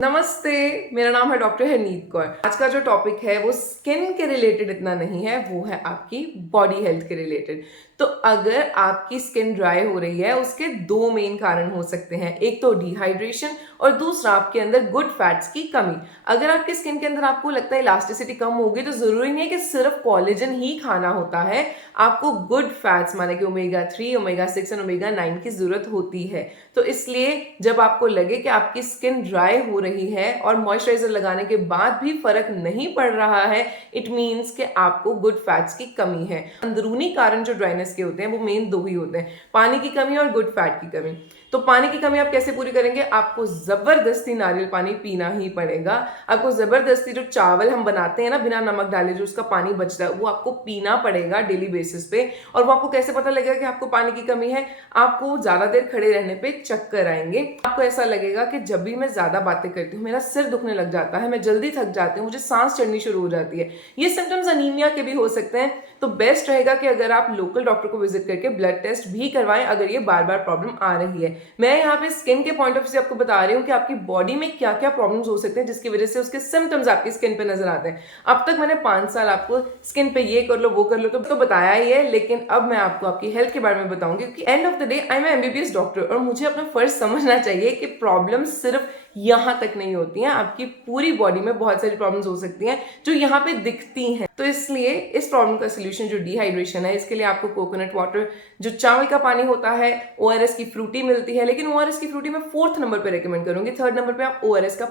नमस्ते, मेरा नाम है डॉक्टर हरनीत कौर। आज का जो टॉपिक है वो स्किन के रिलेटेड इतना नहीं है, वो है आपकी बॉडी हेल्थ के रिलेटेड। तो अगर आपकी स्किन ड्राई हो रही है, उसके दो मेन कारण हो सकते हैं। एक तो डिहाइड्रेशन और दूसरा आपके अंदर गुड फैट्स की कमी। अगर आपकी स्किन के अंदर आपको लगता है इलास्टिसिटी कम होगी, तो जरूरी नहीं है कि सिर्फ कोलेजन ही खाना होता है। आपको गुड फैट्स माने कि ओमेगा 3, ओमेगा 6 और ओमेगा 9 की जरूरत होती है। तो इसलिए जब आपको लगे कि आपकी स्किन ड्राई हो रही है और मॉइस्चराइजर लगाने के बाद भी फर्क नहीं पड़ रहा है, इट मीन्स कि आपको गुड फैट्स की कमी है। अंदरूनी कारण जो ड्राइनेस के होते हैं वो मेन दो ही होते हैं, पानी की कमी और गुड फैट की कमी। तो पानी की कमी आप कैसे पूरी करेंगे? आपको जबरदस्ती नारियल पानी पीना ही पड़ेगा। आपको जबरदस्ती जो चावल हम बनाते हैं ना बिना नमक डाले, जो उसका पानी बचता है, वो आपको पीना पड़ेगा डेली बेसिस पे। और वो आपको कैसे पता लगेगा कि आपको पानी की कमी है? आपको ज्यादा देर खड़े रहने पे चक्कर आएंगे। आपको ऐसा लगेगा कि जब भी मैं ज्यादा बातें करती हूँ मेरा सिर दुखने लग जाता है, मैं जल्दी थक जाती हूँ, मुझे सांस चढ़नी शुरू हो जाती है। ये सिम्टम्स अनीमिया के भी हो सकते हैं। तो बेस्ट रहेगा कि अगर आप लोकल डॉक्टर को विजिट करके ब्लड टेस्ट भी करवाएं अगर ये बार बार प्रॉब्लम आ रही है। मैं यहाँ पे स्किन के पॉइंट ऑफ व्यू से आपको बता रही हूँ कि आपकी बॉडी में क्या क्या प्रॉब्लम्स हो सकते हैं जिसकी वजह से उसके सिम्टम्स आपकी स्किन पे नजर आते हैं। अब तक मैंने 5 साल आपको स्किन पे ये कर लो वो कर लो तो बताया ही है, लेकिन अब मैं आपको आपकी हेल्थ के बारे में बताऊंगी क्योंकि end of the day I am MBBS doctor और मुझे अपना फर्ज समझना चाहिए कि प्रॉब्लम सिर्फ यहां तक नहीं होती हैं। आपकी पूरी बॉडी में बहुत सारी प्रॉब्लम्स हो सकती हैं जो यहाँ पे दिखती हैं। तो इसलिए इस प्रॉब्लम का सोल्यूशन जो डिहाइड्रेशन है, इसके लिए आपको कोकोनट वाटर, जो चावल का पानी होता है, ओआरएस की फ्रूटी मिलती है, लेकिन ओआरएस की फ्रूटी मैं 4th नंबर पे रेकमेंड करूंगी। 3rd नंबर पे आप ओआरएस का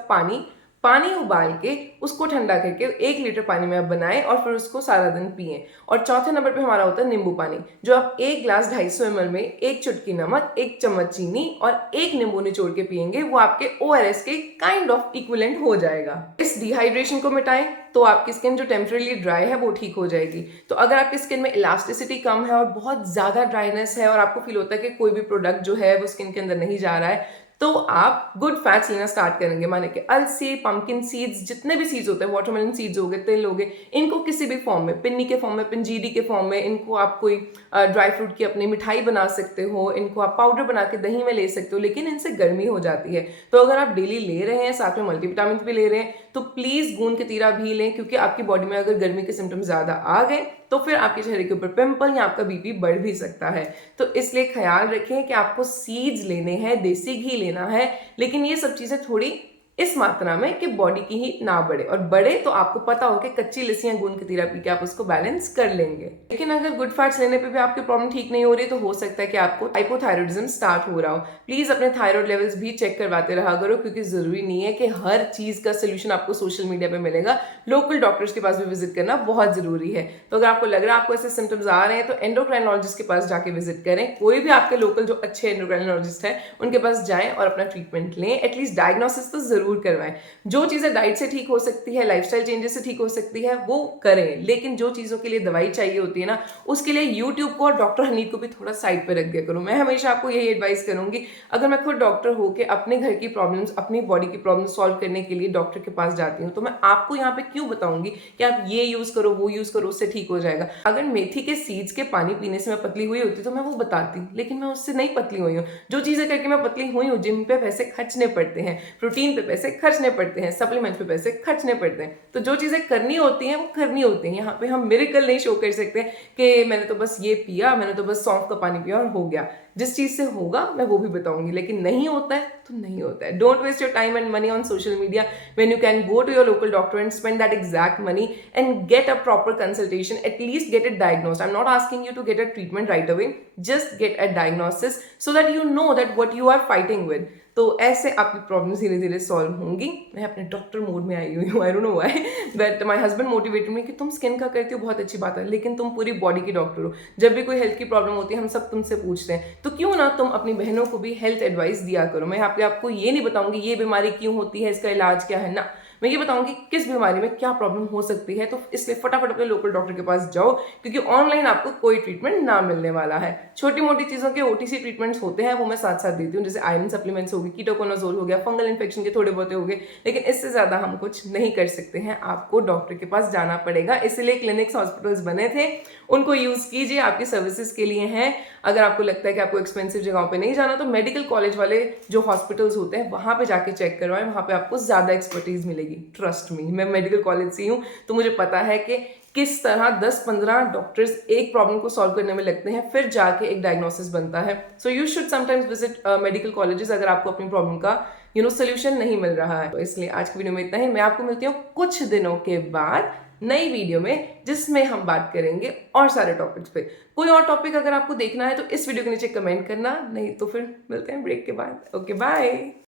पानी उबाल के उसको ठंडा करके 1 लीटर पानी में आप बनाएं और फिर उसको सारा दिन पिएं। और 4थे नंबर पे हमारा होता है नींबू पानी, जो आप 1 ग्लास 250 ml में 1 चुटकी नमक, 1 चम्मच चीनी और 1 नींबू निचोड़ के पिएंगे। वो आपके ओआरएस के काइंड ऑफ इक्विवेलेंट हो जाएगा। इस डिहाइड्रेशन को मिटाएं तो आपकी स्किन जो टेम्परेली ड्राई है वो ठीक हो जाएगी। तो अगर आपकी स्किन में इलास्टिसिटी कम है और बहुत ज्यादा ड्राइनेस है और आपको फील होता है कि कोई भी प्रोडक्ट जो है वो स्किन के अंदर नहीं जा रहा है, तो आप गुड फैट्स लेना स्टार्ट करेंगे। माने कि अलसी, पंपकिन सीड्स, जितने भी सीड्स होते हैं, वाटरमेलन सीड्स हो गए, तिल हो गए, इनको किसी भी फॉर्म में, पिन्नी के फॉर्म में, पंजीरी के फॉर्म में, इनको आप कोई ड्राई फ्रूट की अपनी मिठाई बना सकते हो, इनको आप पाउडर बना के दही में ले सकते हो, लेकिन इनसे गर्मी हो जाती है। तो अगर आप डेली ले रहे हैं, साथ में मल्टीविटामिन भी ले रहे हैं, तो प्लीज गूंद कतीरा भी लें, क्योंकि आपकी बॉडी में अगर गर्मी के सिम्टम्स ज्यादा आ गए तो फिर आपके चेहरे के ऊपर पिंपल या आपका बीपी बढ़ भी सकता है। तो इसलिए ख्याल रखें कि आपको सीड्स लेने हैं, देसी घी लेना है, लेकिन ये सब चीजें थोड़ी इस मात्रा में कि बॉडी की ही ना बढ़े, और बढ़े तो आपको पता हो कि कच्ची लस्सियां गूंद कतीरा पी के आप उसको बैलेंस कर लेंगे। लेकिन अगर गुड फैट्स लेने पे भी आपकी प्रॉब्लम ठीक नहीं हो रही, तो हो सकता है कि आपको हाइपोथायरॉइडिज्म स्टार्ट हो रहा हो। प्लीज अपने थायराइड लेवल्स भी चेक करवाते रहा करो, क्योंकि जरूरी नहीं है कि हर चीज का सोल्यूशन आपको सोशल मीडिया पे मिलेगा। लोकल डॉक्टर्स के पास भी विजिट करना बहुत जरूरी है। तो अगर आपको लग रहा है आपको ऐसे सिम्टम्स आ रहे हैं, तो एंडोक्राइनोलॉजिस्ट के पास जाके विजिट करें। कोई भी आपके लोकल जो अच्छे एंडोक्राइनोलॉजिस्ट है उनके पास जाएं और अपना ट्रीटमेंट लें। एटलीस्ट डायग्नोसिस तो जरूर करवाएं। जो चीजें डाइट से ठीक हो सकती है, लाइफस्टाइल चेंजेस से ठीक हो सकती है, वो करें। लेकिन जो चीजों के लिए दवाई चाहिए होती है ना, उसके लिए यूट्यूब को और डॉक्टर हनीत को भी थोड़ा साइड पे रख दिया करो। मैं हमेशा आपको यही एडवाइस करूंगी, अगर मैं खुद डॉक्टर होकर अपने घर की प्रॉब्लम्स, अपनी बॉडी की प्रॉब्लम्स सॉल्व करने के लिए डॉक्टर के पास जाती हूँ, तो मैं आपको यहाँ पे क्यों बताऊंगी कि आप ये यूज करो, वो यूज करो, उससे ठीक हो जाएगा। अगर मेथी के सीड्स के पानी पीने से मैं पतली हुई होती तो मैं वो बताती, लेकिन मैं उससे नहीं पतली हुई हूँ। जो चीजें करके मैं पतली हुई हूँ, जिम पे पैसे खर्चने पड़ते हैं, प्रोटीन पे पैसे खर्चने पड़ते हैं, सप्लीमेंट पे पैसे खर्चने पड़ते हैं। तो जो चीजें करनी होती हैं वो करनी होती हैं। यहाँ पे हम मिरेकल नहीं शो कर सकते कि मैंने तो बस ये पिया, मैंने तो बस सौंफ का पानी पिया और हो गया। जिस चीज से होगा मैं वो भी बताऊंगी, लेकिन नहीं होता है तो नहीं होता है। Don't waste your time and money on social media when you can go to your local doctor and spend that exact money and get a proper consultation, at least get it diagnosed. I am not asking you to get a treatment right away, just get a diagnosis so that you know that what you are fighting with. तो ऐसे आपकी problems धीरे धीरे solve होंगी। मैं अपने doctor mode में आई हुई हूँ, I don't know why, but my husband motivated me कि तुम स्किन का करती हो बहुत अच्छी बात है, लेकिन तुम पूरी बॉडी की डॉक्टर हो। जब भी कोई हेल्थ की प्रॉब्लम होती है हम सब तुमसे पूछते हैं, तो क्यों ना तुम अपनी बहनों को भी हेल्थ एडवाइस दिया करो। मैं यहाँ पे आपको ये नहीं बताऊंगी ये बीमारी क्यों होती है, इसका इलाज क्या है ना, मैं ये बताऊंगी किस बीमारी में क्या प्रॉब्लम हो सकती है। तो इसलिए फटाफट अपने लोकल डॉक्टर के पास जाओ, क्योंकि ऑनलाइन आपको कोई ट्रीटमेंट ना मिलने वाला है। छोटी मोटी चीजों के ओटीसी ट्रीटमेंट्स होते हैं, वो मैं साथ साथ देती हूँ, जैसे आयरन सप्लीमेंट्स हो गए, कीटोकोनाजोल हो गया, फंगल इन्फेक्शन के थोड़े बहुत हो गए, लेकिन इससे ज्यादा हम कुछ नहीं कर सकते हैं। आपको डॉक्टर के पास जाना पड़ेगा। इसलिए क्लिनिक्स, हॉस्पिटल्स बने थे, उनको यूज कीजिए, आपकी सर्विसेज के लिए हैं। अगर आपको लगता है कि आपको एक्सपेंसिव जगहों पे नहीं जाना तो मेडिकल कॉलेज वाले जो हॉस्पिटल्स होते हैं वहाँ पे जाके चेक करवाएं, वहाँ पे आपको ज़्यादा एक्सपर्टीज मिलेगी। ट्रस्ट मी, मैं मेडिकल कॉलेज से हूँ तो मुझे पता है कि किस तरह 10-15 डॉक्टर्स एक प्रॉब्लम को सॉल्व करने में लगते हैं, फिर जाके एक डायग्नोसिस बनता है। So you should sometimes visit medical colleges अगर आपको अपनी प्रॉब्लम का सोल्यूशन नहीं मिल रहा है। तो इसलिए आज की वीडियो में इतना ही। मैं आपको मिलती हूँ कुछ दिनों के बाद नई वीडियो में, जिसमें हम बात करेंगे और सारे टॉपिक्स पे। कोई और टॉपिक अगर आपको देखना है तो इस वीडियो के नीचे कमेंट करना, नहीं तो फिर मिलते हैं ब्रेक के बाद। Okay bye.